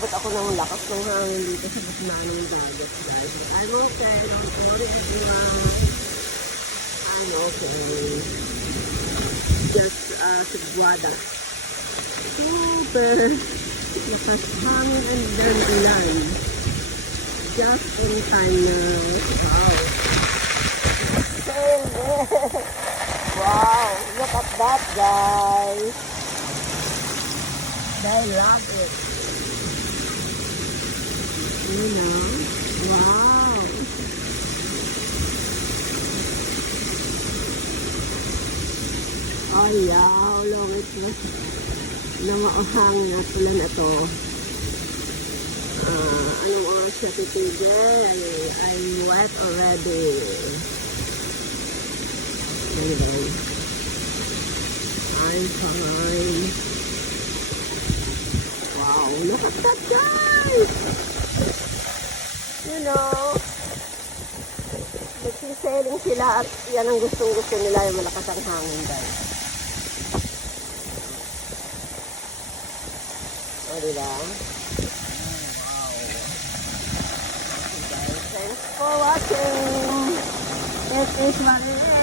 Umabot ako ng lakas ng hangin dito sa gitna ng dagat, guys. I'm okay. Don't worry, everyone. I'm okay. Just sigwada. Super lakas hangin and then ulan. Just in time na wow. Wow, look at that, guys. I love it. You know? Wow. Ayaw, long ito. Namauhang na pula na to. Anong oras siya titigil? I wet already. Anyway. I'm fine. Wow, look at that, guys! You know, nagsiseling sila at yan ang gustong-gusto nila, yung malakas ang hangin, guys. O, diba? Wow. Okay, guys, thanks for watching. It is what it is.